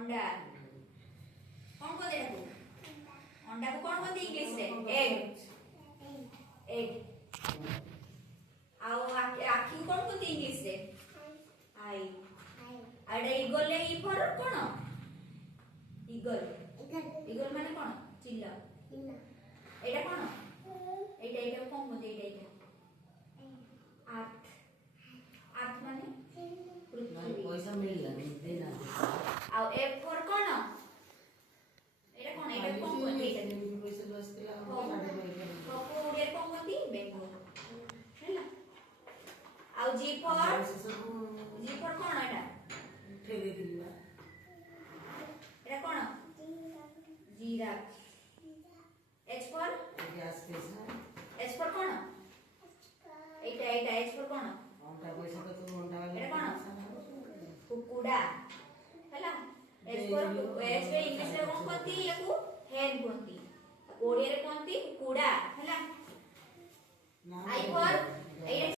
अंडा कौन को दे तू अंडा को कौन बोलते इंग्लिश रे एग एग आओ आखी कौन बोलते इंग्लिश रे आई आडे ईगल ले E for cone eagle eagle माने कोन चिल्ला एटा कोन एटा कोन बोलते एटा आठ आठ माने पृथ्वी पैसा मिलला देना आओ एफ फॉर कोन एटा कोन एटा कोन बोलते एटा पैसा बसला को उड़े कोन बोलते बेंगो हैला आओ जी फॉर कोन एटा ठेके दिला एटा कोन जीरा एच फॉर गैस पैसा H for cone Etah H for कोन अंडा पैसा तो तू अंडा वाले एटा कोन कुकुड़ा हैला एच फॉर एच रे इंग्लिश रे कोन कोंती याकू हेन कोंती ओडिया रे कोंती कुकुड़ा हैला आई फॉर